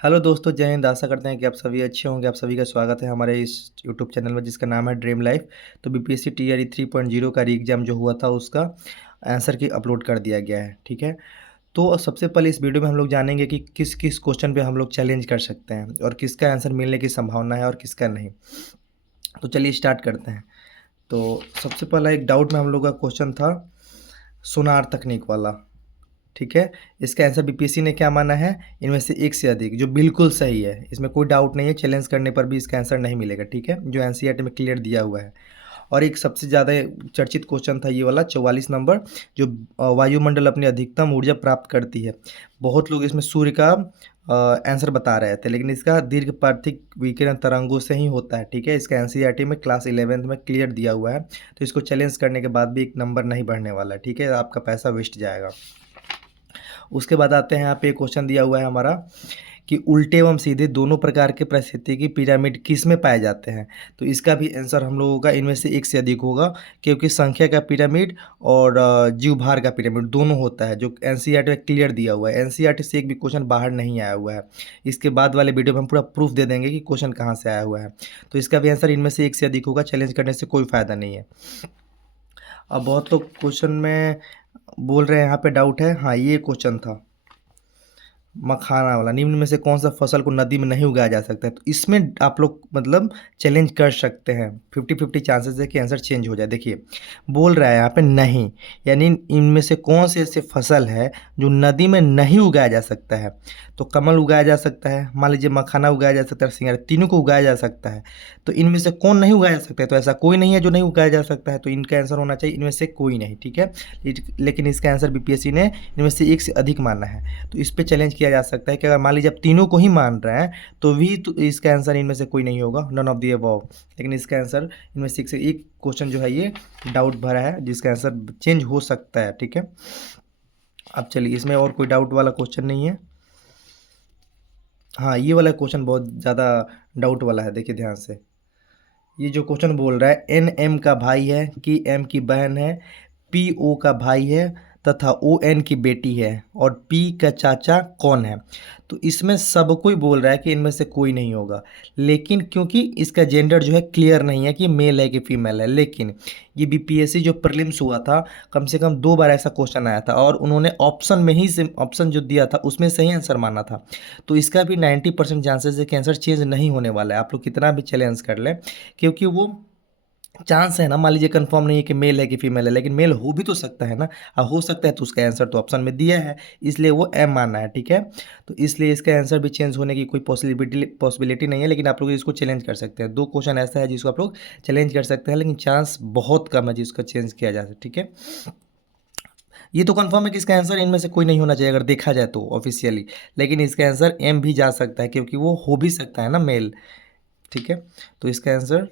Hello दोस्तों, जय हिंद। आशा करते हैं कि आप सभी अच्छे होंगे। आप सभी का स्वागत है हमारे इस यूट्यूब चैनल में जिसका नाम है ड्रीम लाइफ। तो बीपीएससी टीआरई 3.0 का री एग्ज़ाम जो हुआ था उसका आंसर की अपलोड कर दिया गया है। ठीक है, तो सबसे पहले इस वीडियो में हम लोग जानेंगे कि किस किस क्वेश्चन पे हम लोग चैलेंज कर सकते हैं और किसका आंसर मिलने की संभावना है और किसका नहीं। तो चलिए स्टार्ट करते हैं। तो सबसे पहला एक डाउट में हम लोग का क्वेश्चन था सोनार तकनीक वाला। ठीक है, इसका आंसर बीपीएससी ने क्या माना है, इनमें से एक से अधिक, जो बिल्कुल सही है, इसमें कोई डाउट नहीं है। चैलेंज करने पर भी इसका आंसर नहीं मिलेगा। ठीक है, जो एनसीईआरटी में क्लियर दिया हुआ है। और एक सबसे ज़्यादा चर्चित क्वेश्चन था ये वाला 44 नंबर, जो वायुमंडल अपनी अधिकतम ऊर्जा प्राप्त करती है। बहुत लोग इसमें सूर्य का आंसर बता रहे थे, लेकिन इसका दीर्घ पार्थिक विकिरण तरंगों से ही होता है। ठीक है, इसका एनसीईआरटी में क्लास 11th में क्लियर दिया हुआ है। तो इसको चैलेंज करने के बाद भी एक नंबर नहीं बढ़ने वाला है। ठीक है, आपका पैसा वेस्ट जाएगा। उसके बाद आते हैं, यहाँ पे क्वेश्चन दिया हुआ है हमारा कि उल्टे एवं सीधे दोनों प्रकार के परिस्थिति की पिरामिड किस में पाए जाते हैं। तो इसका भी आंसर हम लोगों का इनमें से एक से अधिक होगा, क्योंकि संख्या का पिरामिड और जीवभार का पिरामिड दोनों होता है, जो एनसीईआरटी में क्लियर दिया हुआ है। एनसीईआरटी से एक भी क्वेश्चन बाहर नहीं आया हुआ है। इसके बाद वाले वीडियो में हम पूरा प्रूफ दे देंगे कि क्वेश्चन कहाँ से आया हुआ है। तो इसका भी आंसर इनमें से एक से अधिक होगा। चैलेंज करने से कोई फ़ायदा नहीं है। अब बहुत लोग क्वेश्चन में बोल रहे हैं, यहाँ पे डाउट है। हाँ, ये क्वेश्चन था मखाना वाला, निम्न में से कौन सा फसल को नदी में नहीं उगाया जा सकता है। तो इसमें आप लोग मतलब चैलेंज कर सकते हैं। 50-50 चांसेस है कि आंसर चेंज हो जाए। देखिए, बोल रहा है यहाँ पे नहीं, यानी इनमें से कौन से ऐसे फसल है जो नदी में नहीं उगाया जा सकता है। तो कमल उगाया जा सकता है, मान लीजिए मखाना उगाया जा सकता है, सिंघाड़ा, तीनों को उगाया जा सकता है। तो इनमें से कौन नहीं उगाया जा सकता है। तो ऐसा कोई नहीं है जो नहीं उगाया जा सकता है। तो इनका आंसर होना चाहिए इनमें से कोई नहीं। ठीक है, लेकिन इसका आंसर बीपीएससी ने इनमें से एक से अधिक माना है। तो इस पे चैलेंज किया जा सकता है कि अगर मान लीजिए आप तीनों को ही मान रहे हैं तो भी तो इसका आंसर इनमें से कोई नहीं होगा, नन ऑफ दी अबव। लेकिन इसका आंसर इनमें से एक क्वेश्चन जो है ये डाउट भरा है, जिसका आंसर चेंज हो सकता है। ठीक है, अब चलिए, इसमें और कोई डाउट वाला क्वेश्चन नहीं है। हाँ, ये वाला क्वेश्चन बहुत ज़्यादा डाउट वाला है। देखिए ध्यान से, ये जो क्वेश्चन बोल रहा है एन एम का भाई है कि एम की बहन है, पी ओ का भाई है तथा ओ एन की बेटी है और पी का चाचा कौन है। तो इसमें सब कोई बोल रहा है कि इनमें से कोई नहीं होगा, लेकिन क्योंकि इसका जेंडर जो है क्लियर नहीं है कि मेल है कि फीमेल है। लेकिन ये बीपीएससी जो प्रीलिम्स हुआ था, कम से कम 2 बार ऐसा क्वेश्चन आया था और उन्होंने ऑप्शन में ही से ऑप्शन जो दिया था उसमें सही आंसर माना था। तो इसका भी 90% चांसेस है कि आंसर चेंज नहीं होने वाला है, आप लोग कितना भी चैलेंज कर लें। क्योंकि वो चांस है ना, मान लीजिए कंफर्म नहीं है कि मेल है कि फीमेल है, लेकिन मेल हो भी तो सकता है ना। हो सकता है तो उसका आंसर तो ऑप्शन में दिया है, इसलिए वो एम माना है। ठीक है, तो इसलिए इसका आंसर भी चेंज होने की कोई पॉसिबिलिटी नहीं है। लेकिन आप लोग इसको चैलेंज कर सकते हैं। 2 क्वेश्चन ऐसा है जिसको आप लोग चैलेंज कर सकते हैं, लेकिन चांस बहुत कम है जिसका चेंज किया जा सकता। ठीक है, ये तो कंफर्म है कि इसका आंसर इनमें से कोई नहीं होना चाहिए अगर देखा जाए तो ऑफिशियली। लेकिन इसका आंसर एम भी जा सकता है, क्योंकि वो हो भी सकता है ना मेल। ठीक है, तो इसका आंसर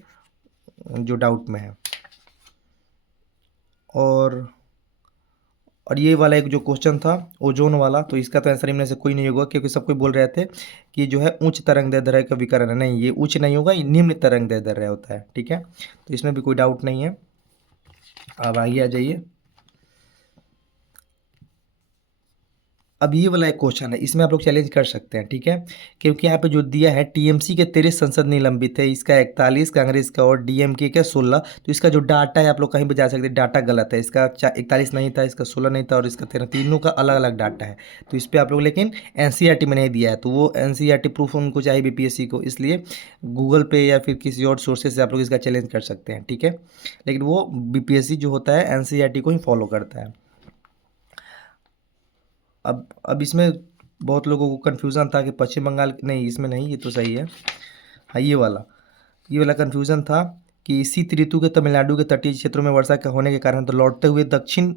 जो डाउट में है। और और ये वाला एक जो क्वेश्चन था ओजोन वाला, तो इसका तो आंसर इनमें से कोई नहीं होगा, क्योंकि सब कोई बोल रहे थे कि जो है उच्च तरंग दैर्ध्य का विकिरण है। नहीं, ये उच्च नहीं होगा, ये निम्न तरंग दैर्ध्य होता है। ठीक है, तो इसमें भी कोई डाउट नहीं है। अब आगे आ जाइए। अब ये वाला एक क्वेश्चन है, इसमें आप लोग चैलेंज कर सकते हैं। ठीक है, क्योंकि यहाँ पे जो दिया है टीएमसी के 13 संसद निलंबित है, इसका 41, कांग्रेस का और डीएमके का 16। तो इसका जो डाटा है आप लोग कहीं भी जा सकते हैं, डाटा गलत है। इसका 41 नहीं था, इसका 16 नहीं था और इसका 13, तीनों का अलग अलग डाटा है। तो इस पर आप लोग, लेकिन एनसीईआरटी में नहीं दिया है, तो वो एनसीईआरटी प्रूफ उनको चाहिए बीपीएससी को, इसलिए गूगल पे या फिर किसी और सोर्सेज से आप लोग इसका चैलेंज कर सकते हैं। ठीक है, लेकिन वो बीपीएससी जो होता है एनसीईआरटी को ही फॉलो करता है। अब इसमें बहुत लोगों को कन्फ्यूज़न था कि पश्चिम बंगाल, नहीं इसमें नहीं, ये तो सही है। हाँ, ये वाला कन्फ्यूज़न था कि शीत ऋतु के तमिलनाडु के तटीय क्षेत्रों में वर्षा का होने के कारण तो लौटते हुए दक्षिण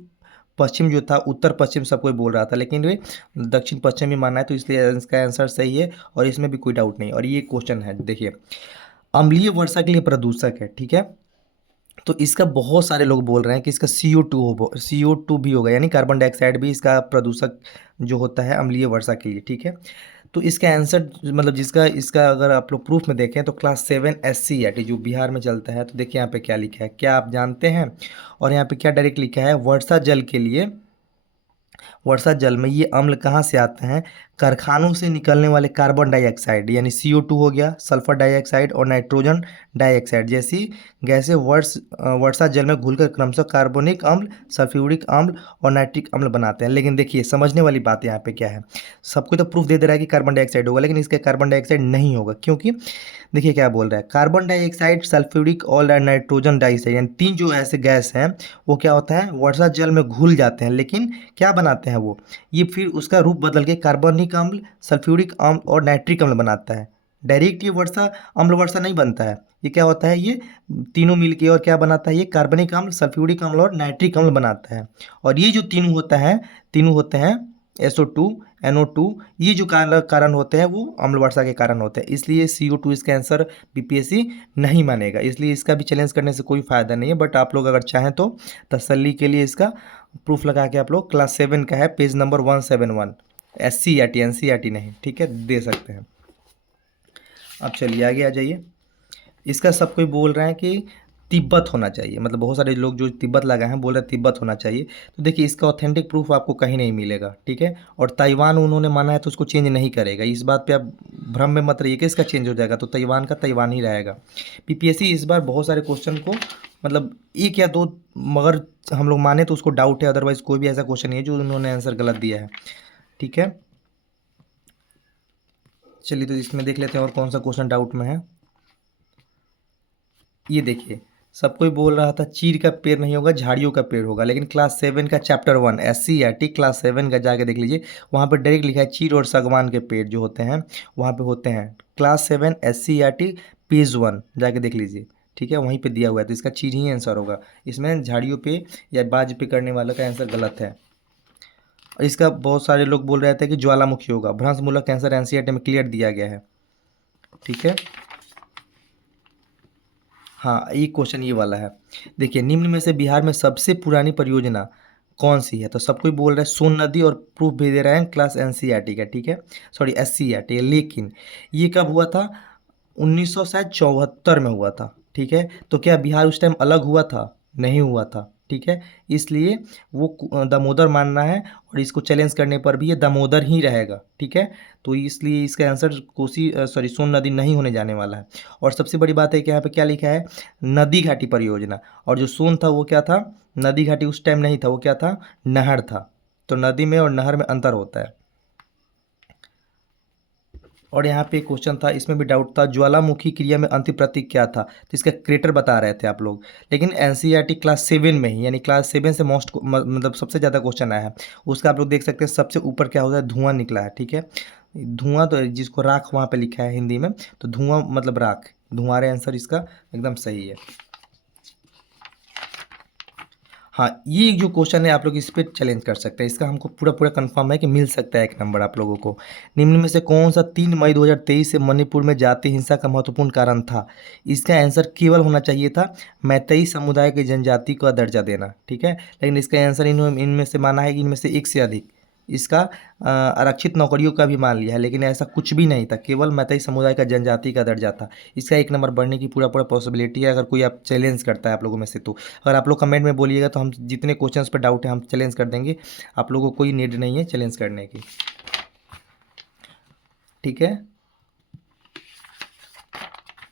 पश्चिम जो था, उत्तर पश्चिम सब कोई बोल रहा था, लेकिन वे दक्षिण पश्चिम ही माना है। तो इसलिए इसका आंसर सही है और इसमें भी कोई डाउट नहीं। और ये क्वेश्चन है, देखिए, अम्लीय वर्षा के लिए प्रदूषक है। ठीक है, तो इसका बहुत सारे लोग बोल रहे हैं कि इसका CO2 भी होगा, यानी कार्बन डाइऑक्साइड भी इसका प्रदूषक जो होता है अम्लीय वर्षा के लिए। ठीक है, तो इसका आंसर मतलब जिसका इसका अगर आप लोग प्रूफ में देखें तो क्लास 7 SCERT जो बिहार में चलता है। तो देखिए यहाँ पे क्या लिखा है, क्या आप जानते हैं। और यहाँ पे क्या डायरेक्ट लिखा है, वर्षा जल में ये अम्ल कहाँ से आते हैं? कारखानों से निकलने वाले कार्बन डाइऑक्साइड यानी CO2 हो गया, सल्फर डाइऑक्साइड और नाइट्रोजन डाइऑक्साइड जैसी गैसें वर्षा जल में घुलकर क्रमशः कार्बनिक अम्ल, सल्फ्यूरिक अम्ल और नाइट्रिक अम्ल बनाते हैं। लेकिन देखिए समझने वाली बात यहाँ पे क्या है, सबको तो प्रूफ दे दे रहा है कि कार्बन डाइऑक्साइड होगा, लेकिन इसका कार्बन डाइऑक्साइड नहीं होगा। क्योंकि देखिए क्या बोल रहा है, कार्बन डाइऑक्साइड, सल्फ्यूरिक और नाइट्रोजन डाइऑक्साइड यानी 3 जो ऐसे गैस हैं वो क्या होता है, वर्षा जल में घुल जाते हैं। लेकिन क्या बनाते हैं वो, ये फिर उसका रूप बदल के कार्बनिक अम्ल, सल्फ्यूरिक अम्ल और नाइट्रिक अम्ल बनाता है। डायरेक्ट ये वर्षा नहीं बनता है, ये क्या होता है, ये तीनों मिलके और क्या बनाता है, ये कार्बनिक अम्ल, सल्फ्यूरिक अम्ल और नाइट्रिक अम्ल बनाता है। और ये जो तीनों होते हैं SO2, NO2, ये जो कारण होते हैं वो अम्ल वर्षा के कारण होते हैं। इसलिए CO2 इसका आंसर BPSC नहीं मानेगा, इसलिए इसका भी चैलेंज करने से कोई फ़ायदा नहीं है। बट आप लोग अगर चाहें तो तसल्ली के लिए इसका प्रूफ लगा के आप लोग क्लास 7 का है, पेज नंबर 171, SCERT NCERT नहीं, ठीक है, दे सकते हैं। अब चलिए आगे आ जाइए। इसका सब कोई बोल रहे हैं कि तिब्बत होना चाहिए, मतलब बहुत सारे लोग जो तिब्बत लगाए हैं बोल रहे हैं तिब्बत होना चाहिए। तो देखिए इसका ऑथेंटिक प्रूफ आपको कहीं नहीं मिलेगा, ठीक है। और ताइवान उन्होंने माना है तो उसको चेंज नहीं करेगा, इस बात पे आप भ्रम में मत रहिए कि इसका चेंज हो जाएगा, तो ताइवान का ताइवान ही रहेगा। PPSC इस बार बहुत सारे क्वेश्चन को मतलब 1 या 2 मगर हम लोग माने तो उसको डाउट है, अदरवाइज कोई भी ऐसा क्वेश्चन नहीं है जो उन्होंने आंसर गलत दिया है, ठीक है। चलिए तो इसमें देख लेते हैं और कौन सा क्वेश्चन डाउट में है। ये देखिए सब कोई बोल रहा था चीड़ का पेड़ नहीं होगा, झाड़ियों का पेड़ होगा, लेकिन क्लास 7 का चैप्टर 1 SCERT क्लास 7 का जाके देख लीजिए, वहाँ पे डायरेक्ट लिखा है चीड़ और सागवान के पेड़ जो होते हैं वहाँ पे होते हैं। क्लास 7 SCERT पेज 1 जाके देख लीजिए, ठीक है, वहीं पे दिया हुआ है, तो इसका चीड़ ही आंसर होगा। इसमें झाड़ियों पे या बाज पे करने वाला का आंसर गलत है। और इसका बहुत सारे लोग बोल रहे थे कि ज्वालामुखी होगा, भ्रंशमूलक आंसर NCERT में क्लियर दिया गया है, ठीक है। हाँ ये क्वेश्चन ये वाला है, देखिए निम्न में से बिहार में सबसे पुरानी परियोजना कौन सी है? तो सब कोई बोल रहा है सोन नदी और प्रूफ भी दे रहे हैं क्लास NCERT का, ठीक है, सॉरी SCERT। लेकिन ये कब हुआ था? 1974 में हुआ था, ठीक है। तो क्या बिहार उस टाइम अलग हुआ था? नहीं हुआ था, ठीक है। इसलिए वो दामोदर मानना है और इसको चैलेंज करने पर भी ये दामोदर ही रहेगा, ठीक है। तो इसलिए इसका आंसर सोन नदी नहीं होने जाने वाला है। और सबसे बड़ी बात है कि यहाँ पे क्या लिखा है, नदी घाटी परियोजना, और जो सोन था वो क्या था, नदी घाटी उस टाइम नहीं था, वो क्या था, नहर था। तो नदी में और नहर में अंतर होता है। और यहाँ पे एक क्वेश्चन था, इसमें भी डाउट था, ज्वालामुखी क्रिया में अंतिम प्रतीक क्या था? तो इसका क्रेटर बता रहे थे आप लोग, लेकिन NCERT क्लास 7 में ही, यानी क्लास 7 से मोस्ट मतलब सबसे ज़्यादा क्वेश्चन आया है, उसका आप लोग देख सकते हैं सबसे ऊपर क्या होता है, धुआं निकला है, ठीक है। धुआं तो जिसको राख वहाँ पे लिखा है हिंदी में, तो धुआं मतलब राख, धुआंरे आंसर इसका एकदम सही है। हाँ ये जो क्वेश्चन है आप लोग इस पर चैलेंज कर सकते हैं, इसका हमको पूरा पूरा कंफर्म है कि मिल सकता है 1 नंबर आप लोगों को। निम्न में से कौन सा 3 मई 2023 से मणिपुर में जाति हिंसा का महत्वपूर्ण कारण था? इसका आंसर केवल होना चाहिए था मैतेई समुदाय के जनजाति का दर्जा देना, ठीक है। लेकिन इसका आंसर इनमें से माना है कि इनमें से एक से अधिक, इसका आरक्षित नौकरियों का भी मान लिया है, लेकिन ऐसा कुछ भी नहीं था, केवल मैतेई समुदाय का जनजाति का दर्जा था। इसका 1 नंबर बढ़ने की पूरा पूरा पॉसिबिलिटी है, अगर कोई आप चैलेंज करता है आप लोगों में से तो। अगर आप लोग कमेंट में बोलिएगा तो हम जितने क्वेश्चंस पर डाउट है हम चैलेंज कर देंगे, आप लोगों को कोई नीड नहीं है चैलेंज करने की, ठीक है।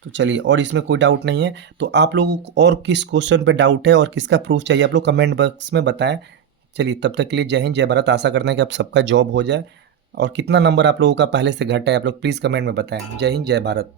तो चलिए, और इसमें कोई डाउट नहीं है तो आप लोगों को और किस क्वेश्चन पे डाउट है और किसका प्रूफ चाहिए आप लोग कमेंट बॉक्स में बताएं। चलिए तब तक के लिए जय हिंद जय भारत, आशा करते हैं कि आप सबका जॉब हो जाए। और कितना नंबर आप लोगों का पहले से घटा है आप लोग प्लीज़ कमेंट में बताएं। जय हिंद जय भारत।